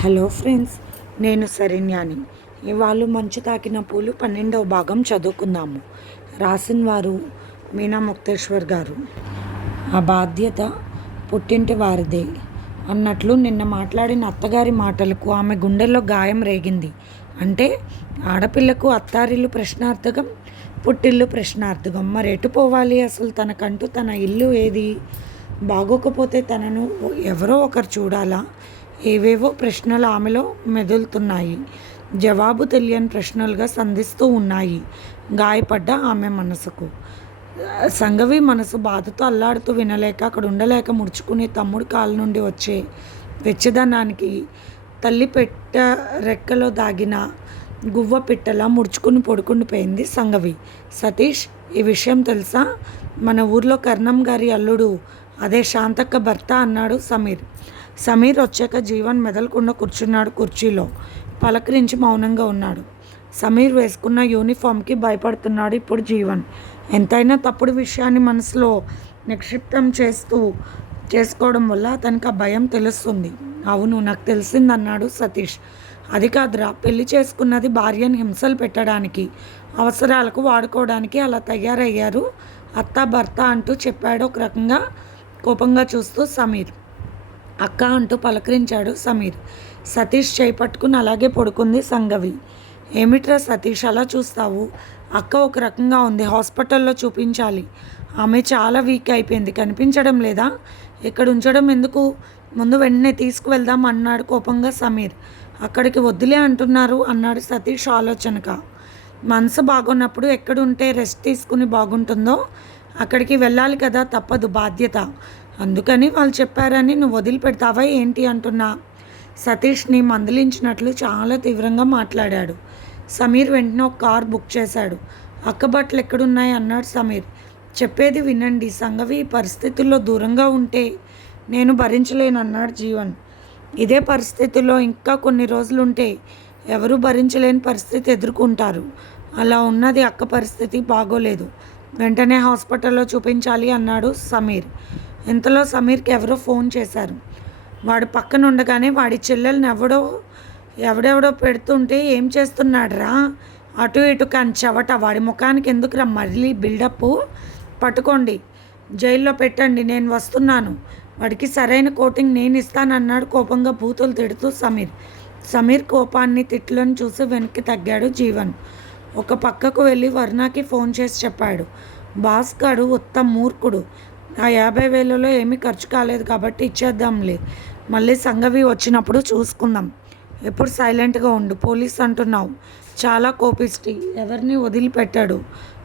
Hello friends నేను సరిన్యాని. ఇవాళ మంచు తాకిన పూలు పన్నెండవ భాగం చదువుకుందాము. రాసిన వారు మీనా ముక్తేశ్వర్ గారు. ఆ బాధ్యత పుట్టింటి వారిదే అన్నట్లు నిన్న మాట్లాడిన అత్తగారి మాటలకు ఆమె గుండెల్లో గాయం రేగింది. అంటే ఆడపిల్లకు అత్తారిల్లు ప్రశ్నార్థకం పుట్టిల్లు ప్రశ్నార్థకం. మరి ఎటు పోవాలి అసలు? తనకంటూ తన ఇల్లు ఏది? బాగోకపోతే తనను ఎవరో ఒకరు చూడాలా? ఏవేవో ప్రశ్నలు ఆమెలో మెదులుతున్నాయి. జవాబు తెలియని ప్రశ్నలుగా సంధిస్తూ ఉన్నాయి. గాయపడ్డ ఆమె మనసుకు. సంగవి మనసు బాధతో అల్లాడుతూ వినలేక అక్కడ ఉండలేక ముడుచుకుని తమ్ముడి కాలు నుండి వచ్చే వెచ్చదనానికి తల్లి పెట్ట రెక్కలో దాగిన గువ్వ పిట్టలా ముడుచుకుని పడుకుండిపోయింది సంగవి. సతీష్ ఈ విషయం తెలుసా? మన ఊర్లో కర్ణం గారి అల్లుడు అదే శాంతక్క భర్త అన్నాడు సమీర్. సమీర్ వచ్చాక జీవన్ మెదలకుండా కూర్చున్నాడు కుర్చీలో. పలకరించి మౌనంగా ఉన్నాడు. సమీర్ వేసుకున్న యూనిఫామ్కి భయపడుతున్నాడు ఇప్పుడు జీవన్. ఎంతైనా తప్పుడు విషయాన్ని మనసులో నిక్షిప్తం చేస్తూ చేసుకోవడం వల్ల అతనికి ఆ భయం తెలుస్తుంది. అవును నాకు తెలిసిందన్నాడు సతీష్. అది కాదురా పెళ్ళి చేసుకున్నది భార్యను హింసలు పెట్టడానికి అవసరాలకు వాడుకోవడానికి అలా తయారయ్యారు అత్త భర్త అంటూ చెప్పాడు ఒక రకంగా కోపంగా చూస్తూ సమీర్. అక్క అంటూ పలకరించాడు సమీర్. సతీష్ చేపట్టుకుని అలాగే పడుకుంది సంగవి. ఏమిట్రా సతీష్ అలా చూస్తావు? అక్క ఒక రకంగా ఉంది హాస్పిటల్లో చూపించాలి. ఆమె చాలా వీక్ అయిపోయింది కనిపించడం లేదా? ఇక్కడ ఉంచడం ఎందుకు? ముందు వెంటనే తీసుకువెళ్దాం అన్నాడు కోపంగా సమీర్. అక్కడికి వద్దులే అంటున్నారు అన్నాడు సతీష్ ఆలోచనగా. మనసు బాగున్నప్పుడు ఎక్కడుంటే రెస్ట్ తీసుకుని బాగుంటుందో అక్కడికి వెళ్ళాలి కదా తప్పదు బాధ్యత. అందుకని వాళ్ళు చెప్పారని నువ్వు వదిలిపెడతావా ఏంటి? అంటున్నా. సతీష్ని మందలించినట్లు చాలా తీవ్రంగా మాట్లాడాడు. సమీర్ వెంటనే ఒక కార్ బుక్ చేశాడు. అక్కబట్టలు ఎక్కడున్నాయి? అన్నాడు సమీర్. చెప్పేది వినండి. సంగవి పరిస్థితుల్లో దూరంగా ఉంటే నేను భరించలేను అన్నాడు జీవన్. ఇదే పరిస్థితుల్లో ఇంకా కొన్ని రోజులు ఉంటే ఎవరు భరించలేని పరిస్థితి ఎదుర్కొంటారు. అలా ఉన్నది అక్క పరిస్థితి బాగోలేదు. వెంటనే హాస్పిటల్లో చూపించాలి అన్నాడు సమీర్. ఇంతలో సమీర్కి ఎవరో ఫోన్ చేశారు. వాడు పక్కన ఉండగానే వాడి చెల్లెల్ని ఎవడో ఎవడెవడో పెడుతుంటే ఏం చేస్తున్నాడురా? అటు ఇటు కాని చెవట వాడి ముఖానికి ఎందుకురా మళ్ళీ బిల్డప్? పట్టుకోండి జైల్లో పెట్టండి నేను వస్తున్నాను. వాడికి సరైన కోటింగ్ నేను ఇస్తానన్నాడు కోపంగా బూతులు తిడుతూ సమీర్. సమీర్ కోపాన్ని తిట్లను చూసి వెనక్కి తగ్గాడు జీవన్. ఒక పక్కకు వెళ్ళి వర్ణకి ఫోన్ చేసి చెప్పాడు. భాస్కడు ఉత్తమ మూర్ఖుడు. ఆ యాభై వేలలో ఏమీ ఖర్చు కాలేదు కాబట్టి ఇచ్చేద్దాంలే. మళ్ళీ సంగవి వచ్చినప్పుడు చూసుకుందాం. ఎప్పుడు సైలెంట్గా ఉండు పోలీస్ అంటున్నావు. చాలా కోపిస్టి ఎవరిని వదిలిపెట్టాడు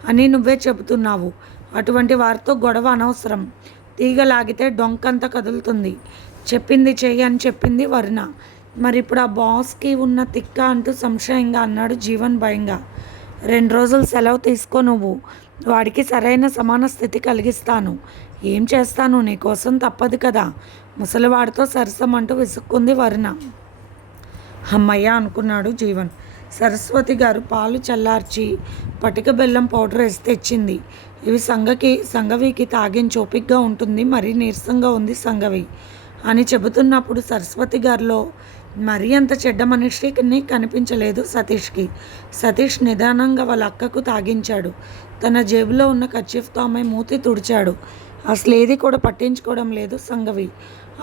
అని నువ్వే చెబుతున్నావు. అటువంటి వారితో గొడవ అనవసరం. తీగ లాగితే డొంకంతా కదులుతుంది. చెప్పింది చెయ్యి అని చెప్పింది వరుణ. మరి ఇప్పుడు ఆ బాస్కి ఉన్న తిక్క అంటూ సంశయంగా అన్నాడు జీవన్ భయంగా. రెండు రోజులు సెలవు తీసుకో నువ్వు. వాడికి సరైన సమాన స్థితి కలిగిస్తాను. ఏం చేస్తాను? నీకోసం తప్పదు కదా. ముసలివాడితో సరసమంటూ విసుక్కుంది వరుణ. అమ్మయ్య అనుకున్నాడు జీవన్. సరస్వతి గారు పాలు చల్లార్చి పటిక బెల్లం పౌడర్ వేసి తెచ్చింది. ఇవి సంగకి సంగవికి తాగిన చోపిగ్గా ఉంటుంది. మరీ నీరసంగా ఉంది సంగవి అని చెబుతున్నప్పుడు సరస్వతి గారిలో మరీ అంత చెడ్డ మనిషిని కనిపించలేదు సతీష్కి. సతీష్ నిదానంగా వాళ్ళ అక్కకు తాగించాడు. తన జేబులో ఉన్న కచ్చిఫ్తో ఆమె మూతి తుడిచాడు. అసలు ఏది కూడా పట్టించుకోవడం లేదు సంగవి.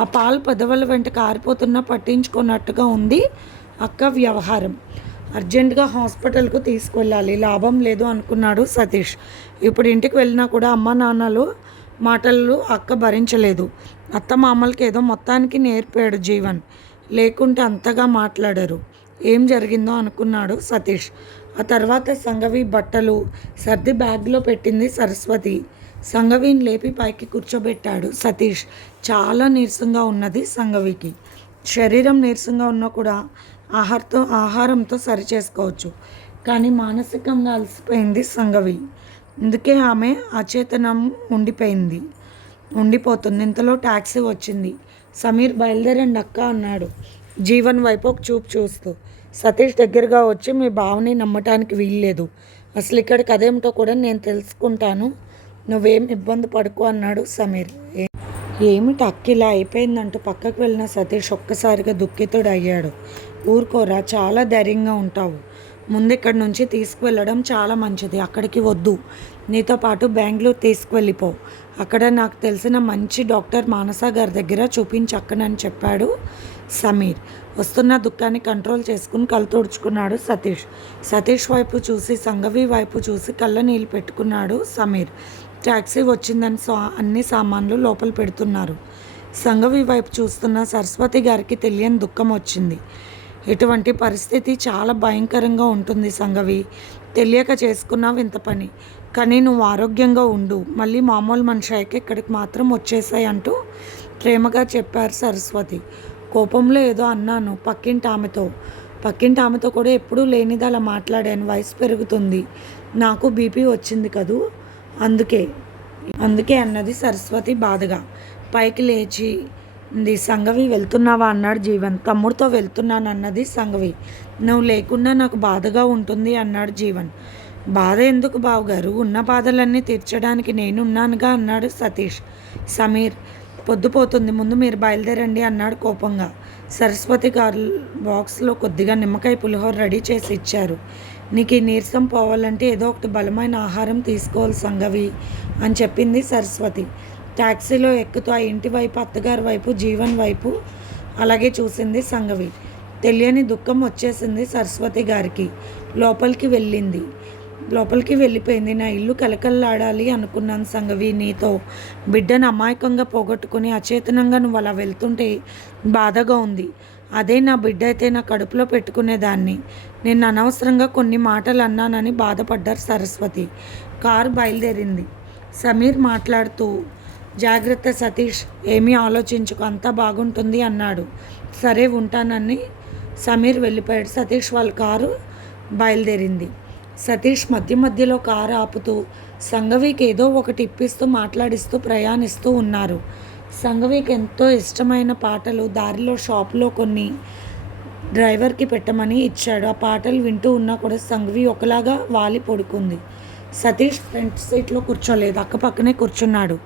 ఆ పాలు పెదవుల వెంట కారిపోతున్నా పట్టించుకున్నట్టుగా ఉంది అక్క వ్యవహారం. అర్జెంటుగా హాస్పిటల్కు తీసుకెళ్ళాలి. లాభం లేదు అనుకున్నాడు సతీష్. ఇప్పుడు ఇంటికి వెళ్ళినా కూడా అమ్మ నాన్నలు మాటలు అక్క భరించలేదు. అత్త మామలకి ఏదో మొత్తానికి నేర్పాడు జీవన్. లేకుంటే అంతగా మాట్లాడరు. ఏం జరిగిందో అనుకున్నాడు సతీష్. ఆ తర్వాత సంగవి బట్టలు సర్ది బ్యాగ్లో పెట్టింది సరస్వతి. సంగవిని లేపి పైకి కూర్చోబెట్టాడు సతీష్. చాలా నీరసంగా ఉన్నది సంగవికి. శరీరం నీరసంగా ఉన్నా కూడా ఆహారతో ఆహారంతో సరి చేసుకోవచ్చు కానీ మానసికంగా అలసిపోయింది సంగవి. అందుకే ఆమె అచేతనం ఉండిపోయింది. ఉండిపోతుంది. ఇంతలో ట్యాక్సీ వచ్చింది. సమీర్ బయలుదేరండి అక్క అన్నాడు. జీవన్ వైపు ఒక చూపు చూస్తూ. సతీష్ దగ్గరగా వచ్చి మీ బావని నమ్మటానికి వీల్లేదు. అసలు ఇక్కడికి అదేమిటో కూడా నేను తెలుసుకుంటాను. నువ్వేం ఇబ్బంది పడుకో అన్నాడు సమీర్. ఏమిటి అక్కిలా అయిపోయిందంటూ పక్కకు వెళ్ళిన సతీష్ ఒక్కసారిగా దుఃఖితుడు అయ్యాడు ఊరుకోరా చాలా ధైర్యంగా ఉంటావు. ముందు ఇక్కడి నుంచి తీసుకువెళ్ళడం చాలా మంచిది. అక్కడికి వద్దు. నీతో పాటు బెంగళూరు తీసుకువెళ్ళిపో. అక్కడ నాకు తెలిసిన మంచి డాక్టర్ మానస గారి దగ్గర చూపించక్కనని చెప్పాడు. సమీర్. వస్తున్న దుఃఖాన్ని కంట్రోల్ చేసుకుని కళ్ళు తుడుచుకున్నాడు సతీష్. సతీష్ వైపు చూసి సంగవి వైపు చూసి కళ్ళ నీళ్ళు పెట్టుకున్నాడు సమీర్. ట్యాక్సీ వచ్చిందని సా అన్ని సామాన్లు లోపల పెడుతున్నారు. సంగవి వైపు చూస్తున్న సరస్వతి గారికి తెలియని దుఃఖం వచ్చింది. ఇటువంటి పరిస్థితి చాలా భయంకరంగా ఉంటుంది సంగవి. తెలియక చేసుకున్నావు ఇంత పని. కానీ నువ్వు ఆరోగ్యంగా ఉండు. మళ్ళీ మామూలు మనిషి అయ్యాక ఇక్కడికి మాత్రం వచ్చేసాయి అంటూ ప్రేమగా చెప్పారు సరస్వతి. కోపంలో ఏదో అన్నాను పక్కింటి ఆమెతో పక్కింటి ఆమెతో కూడా ఎప్పుడూ లేనిది అలా మాట్లాడాను. వయసు పెరుగుతుంది. నాకు బీపీ వచ్చింది కదూ? అందుకే. అందుకే అన్నది సరస్వతి బాధగా. పైకి లేచి "ది సంగవి వెళ్తున్నావా? అన్నాడు జీవన్. తమ్ముడితో వెళ్తున్నాను అన్నది సంగవి. నువ్వు లేకుండా నాకు బాధగా ఉంటుంది అన్నాడు జీవన్. బాధ ఎందుకు బావగారు? ఉన్న బాధలన్నీ తీర్చడానికి నేనున్నానుగా అన్నాడు సతీష్. సమీర్ పొద్దుపోతుంది. ముందు మీరు బయలుదేరండి అన్నాడు కోపంగా. సరస్వతి గారు బాక్స్లో కొద్దిగా నిమ్మకాయ పులిహోర రెడీ చేసి ఇచ్చారు. నీకు ఈ నీరసం పోవాలంటే ఏదో ఒకటి బలమైన ఆహారం తీసుకోవాలి సంగవి అని చెప్పింది సరస్వతి. ట్యాక్సీలో ఎక్కుతూ ఆ ఇంటి వైపు అత్తగారి వైపు జీవన్ వైపు అలాగే చూసింది సంగవి. తెలియని దుఃఖం వచ్చేసింది సరస్వతి గారికి. లోపలికి వెళ్ళింది. లోపలికి వెళ్ళిపోయింది. నా ఇల్లు కలకల్లాడాలి అనుకున్నాను సంగవి నీతో. బిడ్డను అమాయకంగా పోగొట్టుకుని అచేతనంగా నువ్వు అలా వెళ్తుంటే బాధగా ఉంది. అదే నా బిడ్డ అయితే నా కడుపులో పెట్టుకునేదాన్ని. నేను అనవసరంగా కొన్ని మాటలు అన్నానని బాధపడ్డారు సరస్వతి. కారు బయలుదేరింది. సమీర్ మాట్లాడుతూ జాగ్రత్త సతీష్ ఏమీ ఆలోచించుకో అంతా బాగుంటుంది అన్నాడు. సరే ఉంటానని. సమీర్ వెళ్ళిపోయాడు. సతీష్ వాళ్ళ కారు బయలుదేరింది. సతీష్ మధ్య మధ్యలో కారు ఆపుతూ సంఘవికి ఏదో ఒకటి ఇప్పిస్తూ మాట్లాడిస్తూ ప్రయాణిస్తూ ఉన్నారు. సంఘవికి ఎంతో ఇష్టమైన పాటలు దారిలో షాప్లో కొన్ని డ్రైవర్కి పెట్టమని ఇచ్చాడు. ఆ పాటలు వింటూ ఉన్నా కూడా సంఘవి ఒకలాగా వాలి పడుకుంది. సతీష్ ఫ్రంట్ సీట్లో కూర్చోలేదు అక్క పక్కనే కూర్చున్నాడు.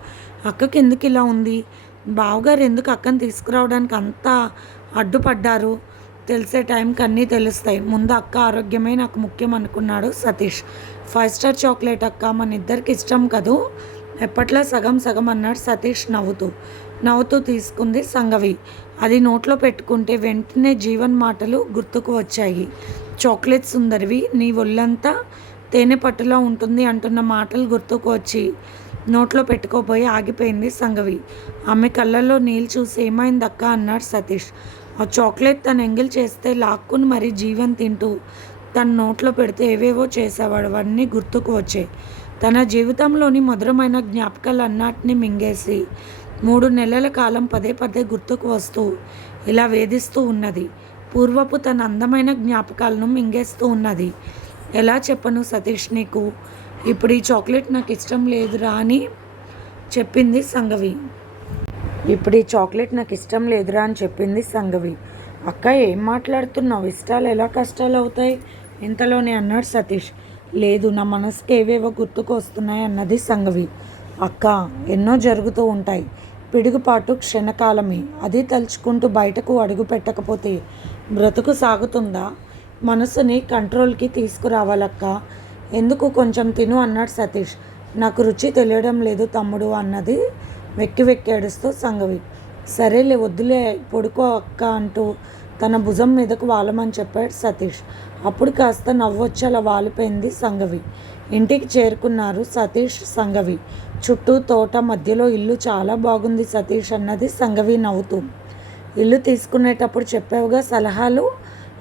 అక్కకి ఎందుకు ఇలా ఉంది? బావగారు ఎందుకు అక్కని తీసుకురావడానికి అంతా అడ్డుపడ్డారు? తెలిసే టైంకి అన్నీ తెలుస్తాయి. ముందు అక్క ఆరోగ్యమే నాకు ముఖ్యం అనుకున్నాడు సతీష్. ఫైవ్ స్టార్ చాక్లెట్ అక్క మన ఇద్దరికి ఇష్టం కదూ? ఎప్పట్లా సగం సగం అన్నాడు సతీష్ నవ్వుతూ. నవ్వుతూ తీసుకుంది సంగవి. అది నోట్లో పెట్టుకుంటే వెంటనే జీవన్ మాటలు గుర్తుకు వచ్చాయి. చాక్లెట్ సుందరివి నీ ఒళ్ళంతా తేనె పట్టులా ఉంటుంది అంటున్న మాటలు గుర్తుకు వచ్చి నోట్లో పెట్టుకోపోయి ఆగిపోయింది సంగవి. ఆమె కళ్ళల్లో నీళ్ళు చూసి ఏమైంది అక్క అన్నాడు సతీష్. ఆ చాక్లెట్ తను ఎంగిల్ చేస్తే లాక్కుని మరీ జీవన్ తింటూ తన నోట్లో పెడితే ఏవేవో చేసేవాడు అవన్నీ గుర్తుకు వచ్చాయి. తన జీవితంలోని మధురమైన జ్ఞాపకాలు అన్నిటిని మింగేసి మూడు నెలల కాలం పదే పదే గుర్తుకు వస్తూ ఇలా వేధిస్తూ ఉన్నది. పూర్వపు తన అందమైన జ్ఞాపకాలను మింగేస్తూ ఉన్నది. ఎలా చెప్పను సతీష్ నీకు? ఇప్పుడు ఈ చాక్లెట్ నాకు ఇష్టం లేదురా అని చెప్పింది సంగవి. ఇప్పుడు ఈ చాక్లెట్ నాకు ఇష్టం లేదురా అని చెప్పింది సంగవి. అక్క ఏం మాట్లాడుతున్నావు? ఇష్టాలు ఎలా కష్టాలు అవుతాయి? ఇంతలోనే అన్నాడు సతీష్. లేదు నా మనసుకి ఏవేవో గుర్తుకు వస్తున్నాయి అన్నది సంగవి. అక్క ఎన్నో జరుగుతూ ఉంటాయి. పిడుగుపాటు క్షణకాలమే. అది తలుచుకుంటూ బయటకు అడుగు పెట్టకపోతే బ్రతుకు సాగుతుందా? మనసుని కంట్రోల్కి తీసుకురావాలక్క. ఎందుకు కొంచెం తిను అన్నాడు సతీష్. నాకు రుచి తెలియడం లేదు తమ్ముడు అన్నది వెక్కి వెక్కి ఏడుస్తూ సంగవి. సరేలే వద్దులే పొడుకో అక్క అంటూ తన భుజం మీదకు వాలమని చెప్పాడు సతీష్. అప్పుడు కాస్త నవ్వొచ్చి అలా వాలిపోయింది సంగవి. ఇంటికి చేరుకున్నారు సతీష్ సంగవి. చుట్టూ తోట మధ్యలో ఇల్లు చాలా బాగుంది సతీష్ అన్నది సంగవి నవ్వుతూ. ఇల్లు తీసుకునేటప్పుడు చెప్పావుగా సలహాలు?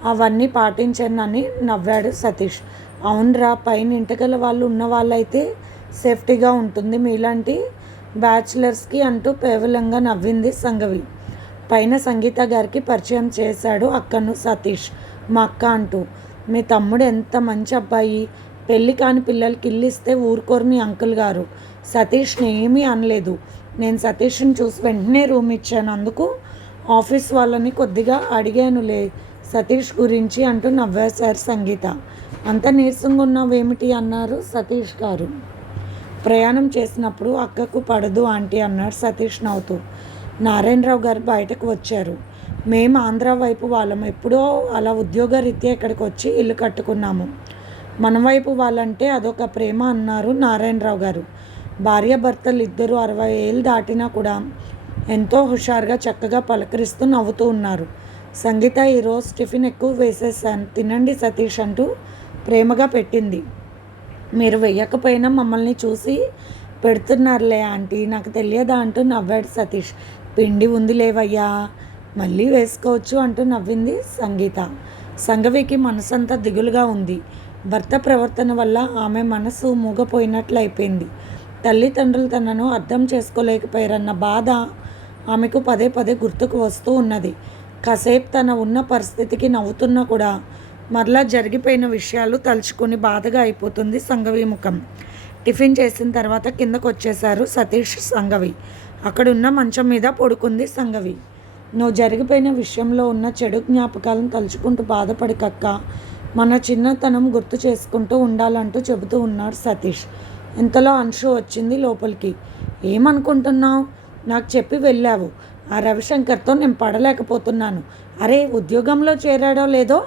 అవన్నీ పాటించానని నవ్వాడు సతీష్. అవునరా పైన ఇంటికల వాళ్ళు ఉన్న వాళ్ళైతే సేఫ్టీగా ఉంటుంది మీలాంటి బ్యాచిలర్స్కి అంటూ పేవలంగా నవ్వింది సంగవి. పైన సంగీత గారికి పరిచయం చేశాడు అక్కను సతీష్. మా అక్క అంటూ మీ తమ్ముడు ఎంత మంచి అబ్బాయి. పెళ్ళి కాని పిల్లలకి ఇల్లు ఇస్తే ఊరుకోరు మీ అంకుల్ గారు. సతీష్ని ఏమీ అనలేదు. నేను సతీష్ని చూసి వెంటనే రూమ్ ఇచ్చాను. అందుకు ఆఫీస్ వాళ్ళని కొద్దిగా అడిగానులే సతీష్ గురించి అంటూ నవ్వేశారు సంగీత. అంత నీరసంగా ఉన్నావేమిటి? అన్నారు సతీష్ గారు. ప్రయాణం చేసినప్పుడు అక్కకు పడదు ఆంటీ అన్నాడు సతీష్ నవ్వుతూ. నారాయణరావు గారు బయటకు వచ్చారు. మేము ఆంధ్ర వైపు వాళ్ళం. ఎప్పుడో అలా ఉద్యోగరీత్యా ఇక్కడికి వచ్చి ఇల్లు కట్టుకున్నాము. మన వైపు వాళ్ళంటే అదొక ప్రేమ అన్నారు నారాయణరావు గారు. భార్యాభర్తలు ఇద్దరు అరవై ఏళ్ళు దాటినా కూడా ఎంతో హుషారుగా చక్కగా పలకరిస్తూ నవ్వుతూ ఉన్నారు. సంగీత ఈరోజు టిఫిన్ ఎక్కువ వేసేసాను తినండి సతీష్ అంటూ ప్రేమగా పెట్టింది. మీరు వెయ్యకపోయినా మమ్మల్ని చూసి పెడుతున్నారులే ఆంటీ. నాకు తెలియదా అంటూ నవ్వాడు సతీష్. పిండి ఉంది లేవయ్యా? మళ్ళీ వేసుకోవచ్చు అంటూ నవ్వింది సంగీత. సంగవికి మనసంతా దిగులుగా ఉంది. భర్త ప్రవర్తన వల్ల ఆమె మనసు మూగపోయినట్లు అయిపోయింది తల్లిదండ్రులు తనను అర్థం చేసుకోలేకపోయారన్న బాధ ఆమెకు పదే పదే గుర్తుకు వస్తూ ఉన్నది. కాసేపు తన ఉన్న పరిస్థితికి నవ్వుతున్నా కూడా మరలా జరిగిపోయిన విషయాలు తలుచుకుని బాధగా అయిపోతుంది సంఘవి ముఖం. టిఫిన్ చేసిన తర్వాత కిందకు వచ్చేశారు సతీష్ సంఘవి అక్కడున్న మంచం మీద పడుకుంది సంఘవి నువ్వు జరిగిపోయిన విషయంలో ఉన్న చెడు జ్ఞాపకాలను తలుచుకుంటూ బాధపడికక్క మన చిన్నతనం గుర్తు చేసుకుంటూ ఉండాలంటూ చెబుతూ ఉన్నాడు సతీష్. ఇంతలో అంశు వచ్చింది లోపలికి. ఏమనుకుంటున్నావు? నాకు చెప్పి వెళ్ళావు. ఆ రవిశంకర్తో నేను పడలేకపోతున్నాను. అరే ఉద్యోగంలో చేరాడో లేదో?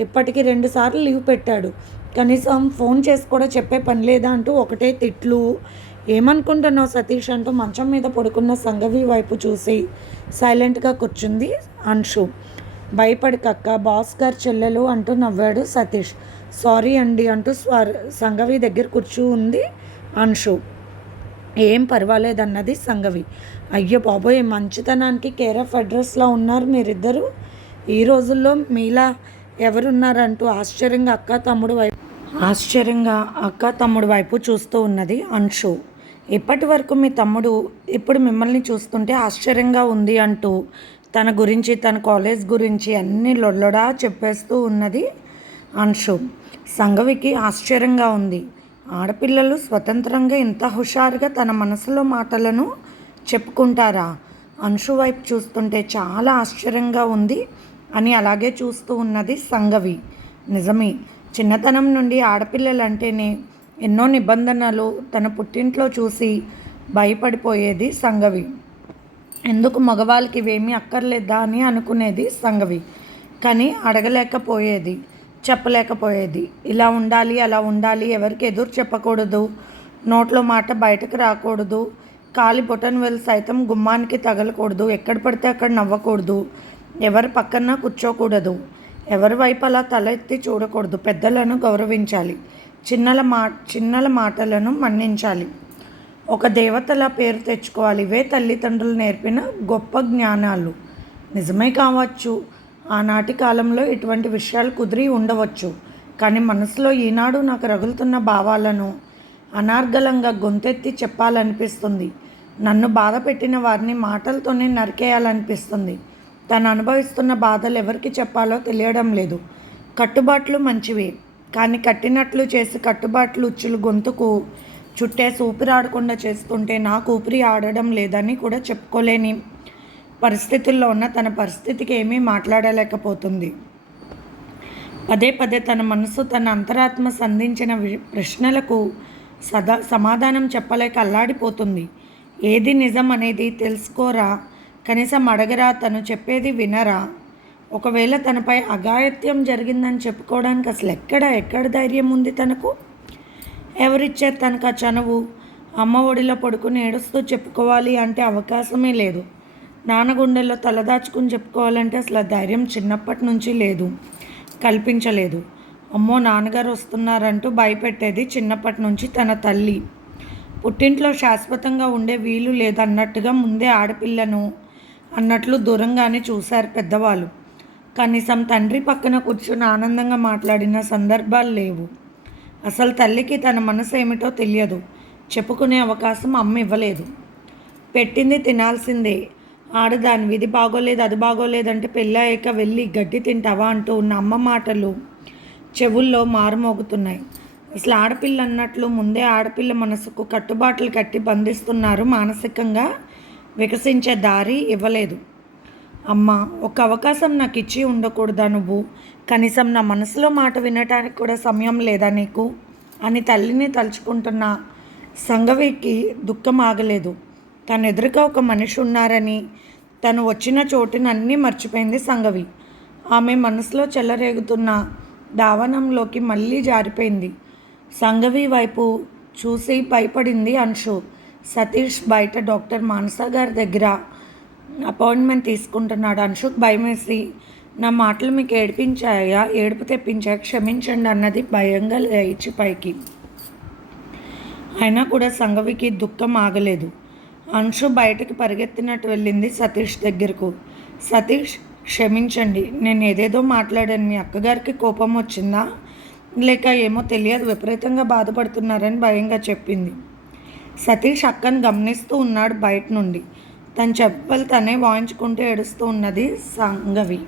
ఇప్పటికీ రెండుసార్లు లీవ్ పెట్టాడు. కనీసం ఫోన్ చేసి కూడా చెప్పే పని లేదా అంటూ ఒకటే తిట్లు. ఏమనుకుంటున్నావు సతీష్ అంటూ మంచం మీద పడుకున్న సంగవి వైపు చూసి సైలెంట్గా కూర్చుంది అంశు. భయపడికక్క బాస్ గారు చెల్లెలు అంటూ నవ్వాడు సతీష్. సారీ అండి అంటూ స్వర్ సంగవి దగ్గర కూర్చు ఉంది అంశు. ఏం పర్వాలేదన్నది సంగవి. అయ్యో బాబోయ్ మంచితనానికి కేర్ ఆఫ్ అడ్రస్లో ఉన్నారు మీరిద్దరు. ఈ రోజుల్లో మీలా ఎవరున్నారంటూ ఆశ్చర్యంగా అక్క తమ్ముడు వైపు ఆశ్చర్యంగా అక్క తమ్ముడు వైపు చూస్తూ ఉన్నది అంశు. ఇప్పటి వరకు మీ తమ్ముడు ఇప్పుడు మిమ్మల్ని చూస్తుంటే ఆశ్చర్యంగా ఉంది అంటూ తన గురించి తన కాలేజ్ గురించి అన్ని లొల్లడా చెప్పేస్తూ ఉన్నది అంశు. సంగవికి ఆశ్చర్యంగా ఉంది. ఆడపిల్లలు స్వతంత్రంగా ఇంత హుషారుగా తన మనసులో మాటలను చెప్పుకుంటారా? అంశు వైపు చూస్తుంటే చాలా ఆశ్చర్యంగా ఉంది. అని అలాగే చూస్తూ ఉన్నది సంగవి. నిజమే చిన్నతనం నుండి ఆడపిల్లలంటేనే ఎన్నో నిబంధనలు తన పుట్టింట్లో చూసి భయపడిపోయేది సంగవి. ఎందుకు మగవాళ్ళకి ఇవేమీ అక్కర్లేదా అని అనుకునేది సంగవి. కానీ అడగలేకపోయేది చెప్పలేకపోయేది. ఇలా ఉండాలి అలా ఉండాలి ఎవరికి ఎదురు చెప్పకూడదు నోట్లో మాట బయటకు రాకూడదు కాలి బొటన్ వెల్ సైతం గుమ్మానికి తగలకూడదు ఎక్కడ పడితే అక్కడ నవ్వకూడదు ఎవరి పక్కన కూర్చోకూడదు. ఎవరి వైపు అలా తల ఎత్తి చూడకూడదు. పెద్దలను గౌరవించాలి. చిన్నల మా చిన్నల మాటలను మన్నించాలి. ఒక దేవతల పేరు తెచ్చుకోవాలి. ఇవే తల్లిదండ్రులు నేర్పిన గొప్ప జ్ఞానాలు. నిజమే కావచ్చు. ఆనాటి కాలంలో ఇటువంటి విషయాలు కుదిరి ఉండవచ్చు. కానీ మనసులో ఈనాడు నాకు రగులుతున్న భావాలను అనార్గలంగా గొంతెత్తి చెప్పాలనిపిస్తుంది. నన్ను బాధ పెట్టిన వారిని మాటలతోనే నరికేయాలనిపిస్తుంది. తను అనుభవిస్తున్న బాధలు ఎవరికి చెప్పాలో తెలియడం లేదు. కట్టుబాట్లు మంచివి. కానీ కట్టినట్లు చేసి కట్టుబాట్లు ఉచ్చులు గొంతుకు చుట్టేసి ఊపిరాడకుండా చేస్తుంటే నాకు ఊపిరి ఆడడం లేదని కూడా చెప్పుకోలేని పరిస్థితుల్లో ఉన్న తన పరిస్థితికి ఏమీ మాట్లాడలేకపోతుంది. పదే పదే తన మనసు తన అంతరాత్మ సంధించిన ప్రశ్నలకు సదా సమాధానం చెప్పలేక అల్లాడిపోతుంది. ఏది నిజం అనేది తెలుసుకోరా? కనీసం అడగరా తను చెప్పేది వినరా. ఒకవేళ తనపై అగాయత్యం జరిగిందని చెప్పుకోవడానికి అసలు ఎక్కడ ఎక్కడ ధైర్యం ఉంది తనకు? ఎవరిచ్చారు తనకు ఆ చనువు? అమ్మ ఒడిలో పడుకుని ఏడుస్తూ చెప్పుకోవాలి అంటే అవకాశమే లేదు. నాన్నగుండెల్లో తలదాచుకుని చెప్పుకోవాలంటే అసలు ఆ ధైర్యం చిన్నప్పటి నుంచి లేదు కల్పించలేదు. అమ్మో నాన్నగారు వస్తున్నారంటూ భయపెట్టేది చిన్నప్పటి నుంచి తన తల్లి. పుట్టింట్లో శాశ్వతంగా ఉండే వీలు లేదన్నట్టుగా ముందే ఆడపిల్లను అన్నట్లు దూరంగానే చూశారు పెద్దవాళ్ళు. కనీసం తండ్రి పక్కన కూర్చుని ఆనందంగా మాట్లాడిన సందర్భాలు లేవు. అసలు తల్లికి తన మనసు ఏమిటో తెలియదు. చెప్పుకునే అవకాశం అమ్మ ఇవ్వలేదు. పెట్టింది తినాల్సిందే. ఆడదాని ఇది బాగోలేదు అది బాగోలేదంటే పెళ్ళాక వెళ్ళి గడ్డి తింటావా అంటూ ఉన్న అమ్మ మాటలు చెవుల్లో మారుమోగుతున్నాయి. అసలు ఆడపిల్ల అన్నట్లు ముందే ఆడపిల్ల మనసుకు కట్టుబాట్లు కట్టి బంధిస్తున్నారు మానసికంగా. వికసించే దారి ఇవ్వలేదు. అమ్మ ఒక అవకాశం నాకు ఇచ్చి ఉండకూడదా నువ్వు? కనీసం నా మనసులో మాట వినటానికి కూడా సమయం లేదా నీకు? అని తల్లిని తలుచుకుంటున్న సంగవికి దుఃఖం ఆగలేదు. తన ఎదురుగా ఒక మనిషి ఉన్నారని తను వచ్చిన చోటునన్నీ మర్చిపోయింది సంగవి. ఆమె మనసులో చెల్లరేగుతున్న దావనంలోకి మళ్ళీ జారిపోయింది. సంగవి వైపు చూసి భయపడింది అంశు. సతీష్ బయట డాక్టర్ మానస గారి దగ్గర అపాయింట్మెంట్ తీసుకుంటున్నాడు. అన్షుక్ భయమేసి నా మాటలు మీకు ఏడిపించాయా? ఏడుపు తెప్పించా? క్షమించండి అన్నది భయంగా లేచి పైకి. అయినా కూడా సంగవికి దుఃఖం ఆగలేదు. అంశు బయటకు పరిగెత్తినట్టు వెళ్ళింది సతీష్ దగ్గరకు. సతీష్ క్షమించండి. నేను ఏదేదో మాట్లాడాను. మీ అక్కగారికి కోపం వచ్చిందా? లేక ఏమో తెలియదు. విపరీతంగా బాధపడుతున్నారని భయంగా చెప్పింది. సతీష్ అక్కను గమనిస్తూ ఉన్నాడు బయట నుండి. తన చెప్పలు తనే వాయించుకుంటూ ఏడుస్తూ ఉన్నది సంగవి.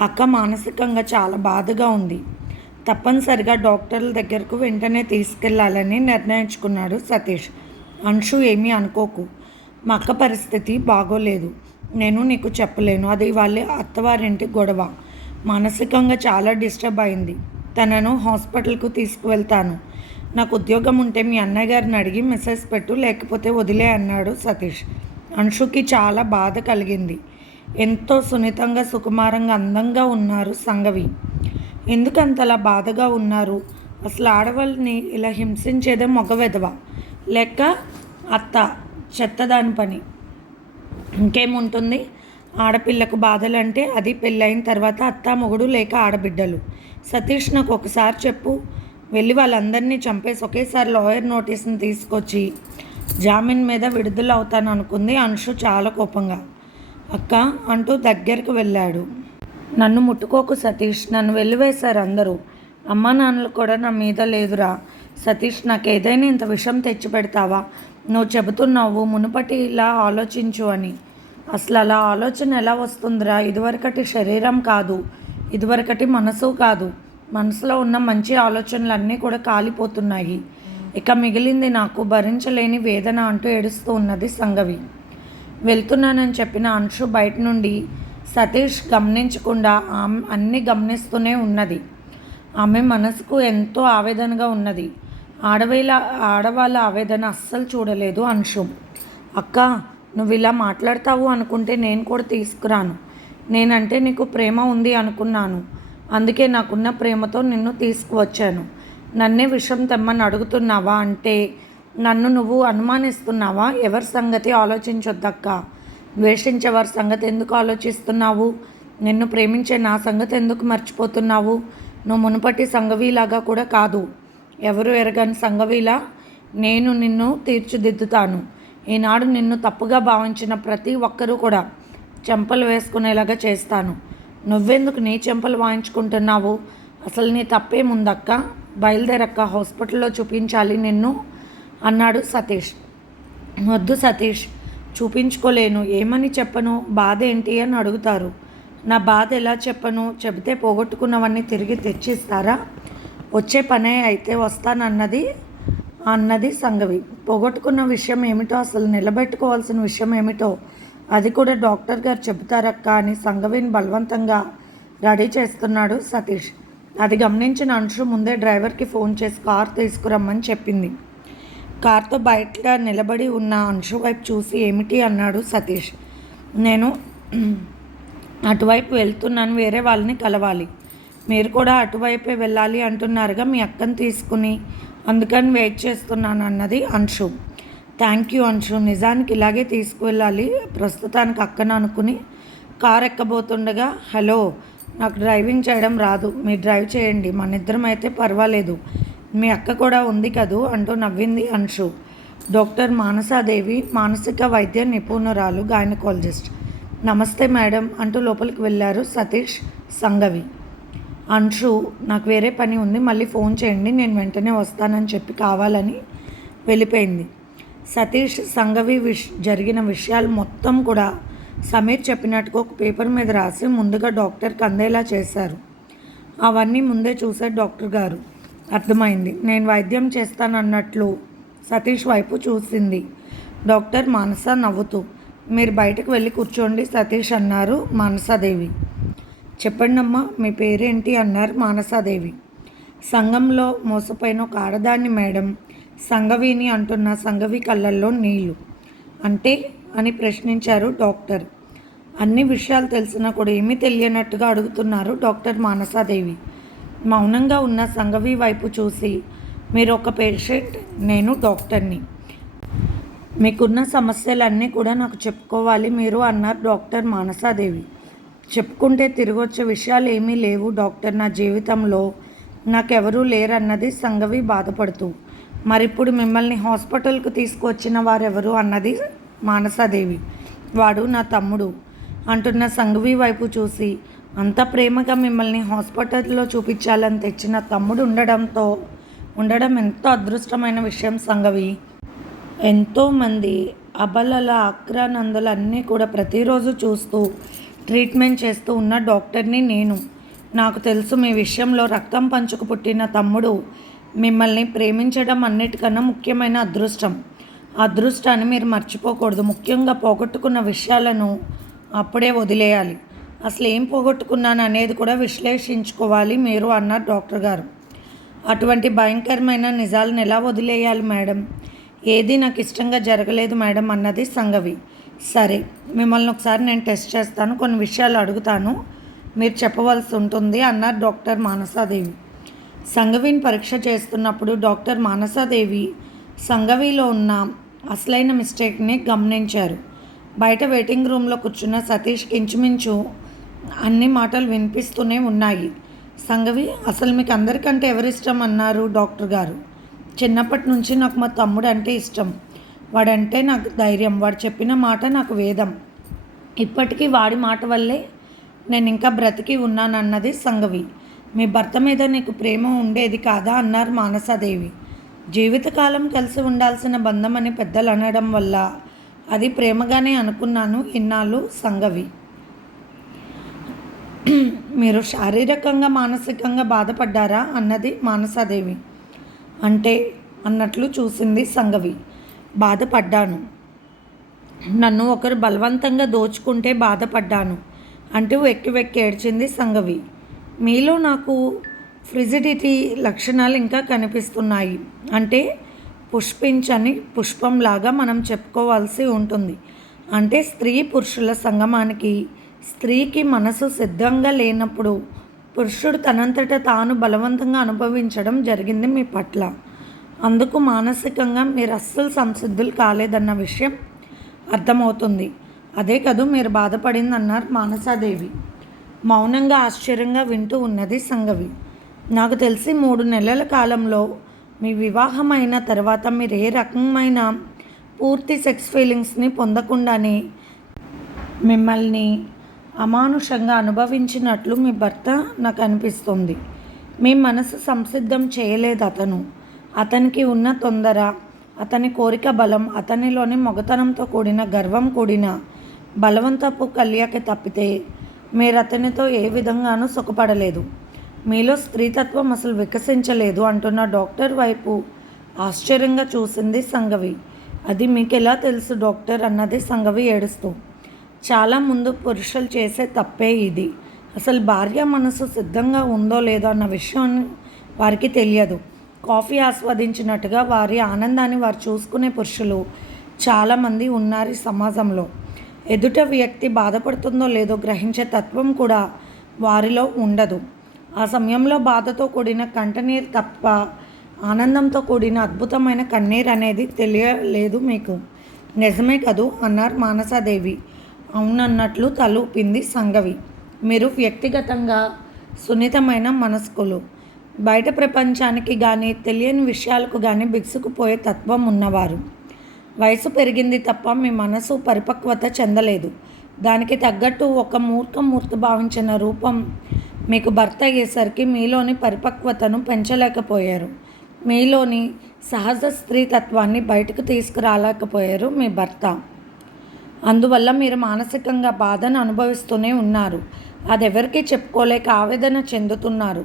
అక్క మానసికంగా చాలా బాధగా ఉంది. తప్పనిసరిగా డాక్టర్ల దగ్గరకు వెంటనే తీసుకెళ్ళాలని నిర్ణయించుకున్నాడు సతీష్. అంశు ఏమీ అనుకోకు. మా అక్క పరిస్థితి బాగోలేదు. నేను నీకు చెప్పలేను. అది వాళ్ళ అత్తవారింటి గొడవ. మానసికంగా చాలా డిస్టర్బ్ అయింది. తనను హాస్పిటల్కు తీసుకువెళ్తాను. నాకు ఉద్యోగం ఉంటే మీ అన్నయ్య గారిని అడిగి మెసేజ్ పెట్టు లేకపోతే వదిలే అన్నాడు సతీష్. అంశుకి చాలా బాధ కలిగింది. ఎంతో సున్నితంగా సుకుమారంగా అందంగా ఉన్నారు సంగవి. ఎందుకు అంతలా బాధగా ఉన్నారు? అసలు ఆడవాళ్ళని ఇలా హింసించేదే మగ వెధవ. లెక్క అత్త చెత్తదాని పని. ఇంకేముంటుంది? ఆడపిల్లకు బాధలంటే అది పెళ్ళైన తర్వాత అత్త మొగుడు లేక ఆడబిడ్డలు. సతీష్ నాకు ఒకసారి చెప్పు. వెళ్ళి వాళ్ళందరినీ చంపేసి ఒకేసారి లాయర్ నోటీస్ని తీసుకొచ్చి జామీన్ మీద విడుదల అవుతాను అనుకుంది అంశు చాలా కోపంగా. అక్క అంటూ దగ్గరకు వెళ్ళాడు. నన్ను ముట్టుకోకు సతీష్ నన్ను వెళ్ళివేశారు అందరూ. అమ్మా నాన్నలు కూడా నా మీద లేదురా. సతీష్ నాకు ఏదైనా ఇంత విషం తెచ్చి పెడతావా? నువ్వు చెబుతున్నావు మునుపటి ఇలా ఆలోచించు అని. అసలు అలా ఆలోచన ఎలా వస్తుందిరా? ఇదివరకటి శరీరం కాదు. ఇదివరకటి మనసు కాదు. మనసులో ఉన్న మంచి ఆలోచనలన్నీ కూడా కాలిపోతున్నాయి. ఇక మిగిలింది నాకు భరించలేని వేదన అంటూ ఏడుస్తూ ఉన్నది సంగవి. వెళ్తున్నానని చెప్పిన అంశు బయట నుండి సతీష్ గమనించకుండా ఆమె అన్నీ గమనిస్తూనే ఉన్నది. ఆమె మనసుకు ఎంతో ఆవేదనగా ఉన్నది. ఆడవేళ ఆడవాళ్ళ ఆవేదన అస్సలు చూడలేదు అంశు. అక్క నువ్వు ఇలా మాట్లాడతావు అనుకుంటే నేను కూడా తీసుకురాను. నేనంటే నీకు ప్రేమ ఉంది అనుకున్నాను. అందుకే నాకున్న ప్రేమతో నిన్ను తీసుకువచ్చాను. నన్నే విషం తెమ్మని అడుగుతున్నావా అంటే నన్ను నువ్వు అనుమానిస్తున్నావా? ఎవరి సంగతి ఆలోచించొద్దక్క. ద్వేషించే వారి సంగతి ఎందుకు ఆలోచిస్తున్నావు? నిన్ను ప్రేమించే నా సంగతి ఎందుకు మర్చిపోతున్నావు? నువ్వు మునుపటి సంగవిలాగా కూడా కాదు. ఎవరు ఎరగని సంగవిలా? నేను నిన్ను తీర్చిదిద్దుతాను. ఈనాడు నిన్ను తప్పుగా భావించిన ప్రతి ఒక్కరూ కూడా చెంపలు వేసుకునేలాగా చేస్తాను. నువ్వెందుకు నీ చెంపలు వాయించుకుంటున్నావు? అసలు నీ తప్పేముందక్క? బయలుదేరక్క హాస్పిటల్లో చూపించాలి నిన్ను అన్నాడు సతీష్. వద్దు సతీష్ చూపించుకోలేను ఏమని చెప్పను? బాధ ఏంటి అని అడుగుతారు. నా బాధ ఎలా చెప్పను? చెబితే పోగొట్టుకున్నవన్నీ తిరిగి తెచ్చిస్తారా? వచ్చే పనే అయితే వస్తానన్నది అన్నది సంగవి. పోగొట్టుకున్న విషయం ఏమిటో అసలు నిలబెట్టుకోవాల్సిన విషయం ఏమిటో అది కూడా డాక్టర్ గారు చెబుతారక్క అని సంగవిని బలవంతంగా రెడీ చేస్తున్నాడు సతీష్. అది గమనించిన అంశు ముందే డ్రైవర్కి ఫోన్ చేసి కార్ తీసుకురమ్మని చెప్పింది. కార్తో బయట నిలబడి ఉన్న అంశు వైపు చూసి ఏమిటి అన్నాడు సతీష్. నేను అటువైపు వెళ్తున్నాను వేరే వాళ్ళని కలవాలి. మీరు కూడా అటువైపే వెళ్ళాలి అంటున్నారుగా మీ అక్కని తీసుకుని అందుకని వెయిట్ చేస్తున్నాను అన్నది అంశు థ్యాంక్ యూ అంశు నిజానికి ఇలాగే తీసుకువెళ్ళాలి. ప్రస్తుతానికి అక్కన అనుకుని కార్ ఎక్కబోతుండగా హలో నాకు డ్రైవింగ్ చేయడం రాదు. మీరు డ్రైవ్ చేయండి. మన ఇద్దరం అయితే పర్వాలేదు. మీ అక్క కూడా ఉంది కదూ? అంటూ నవ్వింది అంశు డాక్టర్ మానసాదేవి మానసిక వైద్య నిపుణురాలు గైనకాలజిస్ట్. నమస్తే మేడం అంటూ లోపలికి వెళ్ళారు సతీష్ సంగవి. అంశు నాకు వేరే పని ఉంది. మళ్ళీ ఫోన్ చేయండి. నేను వెంటనే వస్తానని చెప్పి కావాలని వెళ్ళిపోయింది. సతీష్ సంఘవి విష్ జరిగిన విషయాలు మొత్తం కూడా సమీర్ చెప్పినట్టుగా ఒక పేపర్ మీద రాసి ముందుగా డాక్టర్కి అందేలా చేశారు. అవన్నీ ముందే చూసే డాక్టర్ గారు. అర్థమైంది. నేను వైద్యం చేస్తానన్నట్లు సతీష్ వైపు చూసింది. డాక్టర్ మానస నవ్వుతూ మీరు బయటకు వెళ్ళి కూర్చోండి సతీష్ అన్నారు మానసాదేవి. చెప్పండమ్మా మీ పేరేంటి అన్నారు మానసాదేవి. సంఘంలో మోసపోయిన ఒక ఆడదాన్ని మేడం సంగవిని అంటున్న సంగవి కళ్ళల్లో నీళ్ళు. అంటే? అని ప్రశ్నించారు డాక్టర్. అన్ని విషయాలు తెలిసినా కూడా ఏమీ తెలియనట్టుగా అడుగుతున్నారు డాక్టర్ మానసాదేవి. మౌనంగా ఉన్న సంగవి వైపు చూసి మీరు ఒక పేషెంట్ నేను డాక్టర్ని. మీకున్న సమస్యలన్నీ కూడా నాకు చెప్పుకోవాలి మీరు అన్నారు డాక్టర్ మానసాదేవి. చెప్పుకుంటే తిరిగి వచ్చే విషయాలు ఏమీ లేవు డాక్టర్. నా జీవితంలో నాకెవరూ లేరన్నది సంగవి బాధపడుతూ మరిప్పుడు మిమ్మల్ని హాస్పిటల్కు తీసుకువచ్చిన వారెవరు అన్నది మానసాదేవి. వాడు నా తమ్ముడు అంటున్న సంఘవి వైపు చూసి అంత ప్రేమగా మిమ్మల్ని హాస్పిటల్లో చూపించాలని తెచ్చిన తమ్ముడు ఉండడంతో ఉండడం ఎంతో అదృష్టమైన విషయం సంఘవి. ఎంతోమంది అబలల ఆక్రానందలు అన్నీ కూడా ప్రతిరోజు చూస్తూ ట్రీట్మెంట్ చేస్తూ ఉన్న డాక్టర్ని నేను. నాకు తెలుసు మీ విషయంలో రక్తం పంచుకు పుట్టిన తమ్ముడు మిమ్మల్ని ప్రేమించడం అన్నిటికన్నా ముఖ్యమైన అదృష్టం. అదృష్టాన్ని మీరు మర్చిపోకూడదు. ముఖ్యంగా పోగొట్టుకున్న విషయాలను అప్పుడే వదిలేయాలి. అసలు ఏం పోగొట్టుకున్నాను అనేది కూడా విశ్లేషించుకోవాలి మీరు అన్నారు డాక్టర్ గారు. అటువంటి భయంకరమైన నిజాలను ఎలా వదిలేయాలి మేడం? ఏది నాకు ఇష్టంగా జరగలేదు మేడం అన్నది సంగవి. సరే మిమ్మల్ని ఒకసారి నేను టెస్ట్ చేస్తాను కొన్ని విషయాలు అడుగుతాను. మీరు చెప్పవలసి ఉంటుంది అన్నారు డాక్టర్ మానసాదేవి. సంగవిని పరీక్ష చేస్తున్నప్పుడు డాక్టర్ మానసాదేవి సంగవిలో ఉన్న అసలైన మిస్టేక్ని గమనించారు. బయట వెయిటింగ్ రూమ్లో కూర్చున్న సతీష్కి ఇంచుమించు అన్ని మాటలు వినిపిస్తూనే ఉన్నాయి. సంగవి అసలు మీకు అందరికంటే ఎవరిష్టం? అన్నారు డాక్టర్ గారు. చిన్నప్పటి నుంచి నాకు మా తమ్ముడు అంటే ఇష్టం. వాడంటే నాకు ధైర్యం. వాడు చెప్పిన మాట నాకు వేదం. ఇప్పటికీ వాడి మాట వల్లే నేను ఇంకా బ్రతికి ఉన్నానన్నది సంగవి మీ భర్త మీద నీకు ప్రేమ ఉండేది కాదా అన్నారు మానసాదేవి. జీవితకాలం కలిసి ఉండాల్సిన బంధం అని పెద్దలు అనడం వల్ల అది ప్రేమగానే అనుకున్నాను ఇన్నాళ్ళు సంగవి. మీరు శారీరకంగా మానసికంగా బాధపడ్డారా అన్నది మానసాదేవి. అంటే అన్నట్లు చూసింది సంగవి. బాధపడ్డాను. నన్ను ఒకరు బలవంతంగా దోచుకుంటే బాధపడ్డాను అంటూ వెక్కి వెక్కి ఏడ్చింది సంగవి. మీలో నాకు ఫ్రిజిడిటీ లక్షణాలు ఇంకా కనిపిస్తున్నాయి. అంటే పుష్పించని పుష్పంలాగా మనం చెప్పుకోవాల్సి ఉంటుంది. అంటే స్త్రీ పురుషుల సంగమానికి స్త్రీకి మనసు సిద్ధంగా లేనప్పుడు పురుషుడు తనంతట తాను బలవంతంగా అనుభవించడం జరిగింది మీ పట్ల. అందుకు మానసికంగా మీరు అస్సలు సంసిద్ధులు కాలేదన్న విషయం అర్థమవుతుంది. అదే కదూ మీరు బాధపడింది అన్నారు మానసాదేవి. మౌనంగా ఆశ్చర్యంగా వింటూ ఉన్నది సంగవి. నాకు తెలిసి మూడు నెలల కాలంలో మీ వివాహం అయిన తర్వాత మీరు ఏ రకమైన పూర్తి సెక్స్ ఫీలింగ్స్ని పొందకుండానే మిమ్మల్ని అమానుషంగా అనుభవించినట్లు మీ భర్త నాకు అనిపిస్తుంది. మీ మనసు సంసిద్ధం చేయలేదు అతను. అతనికి ఉన్న తొందర అతని కోరిక బలం అతనిలోని మొగతనంతో కూడిన గర్వం కూడిన బలవంతపు కళ్యాకి తప్పితే మీరు అతనితో ఏ విధంగానూ సుఖపడలేదు. మీలో స్త్రీతత్వం అసలు వికసించలేదు అంటున్న డాక్టర్ వైపు ఆశ్చర్యంగా చూసింది సంగవి. అది మీకు ఎలా తెలుసు డాక్టర్ అన్నది సంగవి ఏడుస్తూ. చాలా ముందు పురుషులు చేసే తప్పే ఇది. అసలు భార్య మనసు సిద్ధంగా ఉందో లేదో అన్న విషయం వారికి తెలియదు. కాఫీ ఆస్వాదించినట్టుగా వారి ఆనందాన్ని వారు చూసుకునే పురుషులు చాలామంది ఉన్నారు ఈ సమాజంలో. ఎదుట వ్యక్తి బాధపడుతుందో లేదో గ్రహించే తత్వం కూడా వారిలో ఉండదు. ఆ సమయంలో బాధతో కూడిన కంటనీరు తప్ప ఆనందంతో కూడిన అద్భుతమైన కన్నీరు అనేది తెలియలేదు మీకు. నిజమే కదూ అన్నారు మానసాదేవి. అవునన్నట్లు తలూపింది సంగవి. మీరు వ్యక్తిగతంగా సున్నితమైన మనస్కులు. బయట ప్రపంచానికి కానీ తెలియని విషయాలకు కానీ బిగుసుకుపోయే తత్వం ఉన్నవారు. వయసు పెరిగింది తప్ప మీ మనసు పరిపక్వత చెందలేదు. దానికి తగ్గట్టు ఒక మూర్ఖమూర్తి భావించిన రూపం మీకు భర్త అయ్యేసరికి మీలోని పరిపక్వతను పెంచలేకపోయారు. మీలోని సహజ స్త్రీతత్వాన్ని బయటకు తీసుకురాలేకపోయారు మీ భర్త. అందువల్ల మీరు మానసికంగా బాధను అనుభవిస్తూనే ఉన్నారు. అది ఎవరికీ చెప్పుకోలేక ఆవేదన చెందుతున్నారు.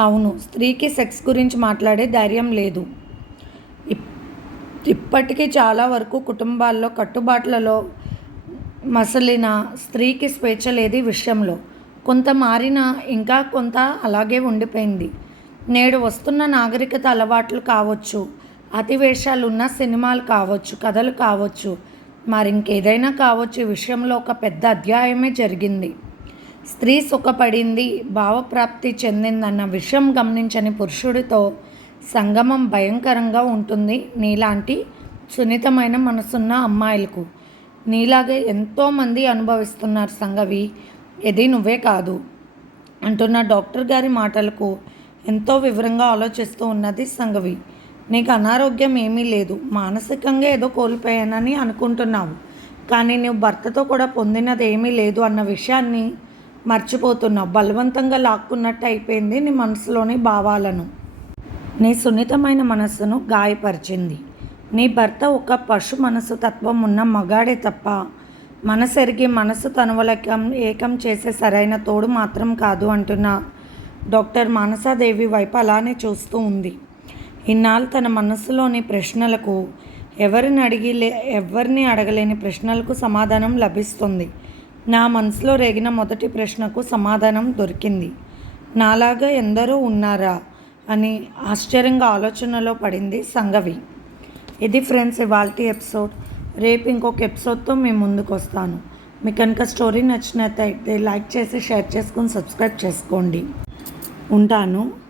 అవును స్త్రీకి సెక్స్ గురించి మాట్లాడే ధైర్యం లేదు. ఇప్- ఇప్పటికీ చాలా వరకు కుటుంబాల్లో కట్టుబాట్లలో మసలిన స్త్రీకి స్వేచ్ఛ లేదు విషయంలో కొంత మారిన ఇంకా కొంత అలాగే ఉండిపోయింది. నేడు వస్తున్న నాగరికత అలవాట్లు కావచ్చు అతివేషాలు ఉన్న సినిమాలు కావచ్చు కథలు కావచ్చు మరింకేదైనా కావచ్చు ఈ విషయంలో ఒక పెద్ద అధ్యాయమే జరిగింది. స్త్రీ సుఖపడింది భావప్రాప్తి చెందిందన్న విషయం గమనించని పురుషుడితో సంగమం భయంకరంగా ఉంటుంది నీలాంటి సున్నితమైన మనసున్న అమ్మాయిలకు. నీలాగే ఎంతోమంది అనుభవిస్తున్నారు సంగవి. ఇది నువ్వే కాదు. అంటున్న డాక్టర్ గారి మాటలకు ఎంతో వివరంగా ఆలోచిస్తూ ఉన్నది సంగవి. నీకు అనారోగ్యం ఏమీ లేదు. మానసికంగా ఏదో కోల్పోయానని అనుకుంటున్నావు. కానీ నువ్వు భర్తతో కూడా పొందినది ఏమీ లేదు అన్న విషయాన్ని మర్చిపోతున్నావు. బలవంతంగా లాక్కున్నట్టు అయిపోయింది నీ మనసులోని భావాలను. నీ సున్నితమైన మనస్సును గాయపరిచింది. నీ భర్త ఒక పశు మనసు తత్వం ఉన్న మగాడే తప్ప మనసెరిగి మనసు తనువలకం ఏకం చేసే సరైన తోడు మాత్రం కాదు అంటున్న. డాక్టర్ మానసాదేవి వైపు అలానే చూస్తూ ఉంది. ఇన్నాళ్ళు తన మనస్సులోని ప్రశ్నలకు ఎవరిని అడిగి లే ఎవరిని అడగలేని ప్రశ్నలకు సమాధానం లభిస్తుంది. నా మనసులో రేగిన మొదటి ప్రశ్నకు సమాధానం దొరికింది. నాలాగా ఎందరో ఉన్నారా? అని ఆశ్చర్యంగా ఆలోచనలో పడింది సంగవి. ఇది ఫ్రెండ్స్ ఇవాళ ఎపిసోడ్. రేపు ఇంకొక ఎపిసోడ్తో మేము ముందుకు వస్తాను. మీకు కనుక స్టోరీ నచ్చినట్టయితే లైక్ చేసి షేర్ చేసుకొని సబ్స్క్రైబ్ చేసుకోండి. ఉంటాను.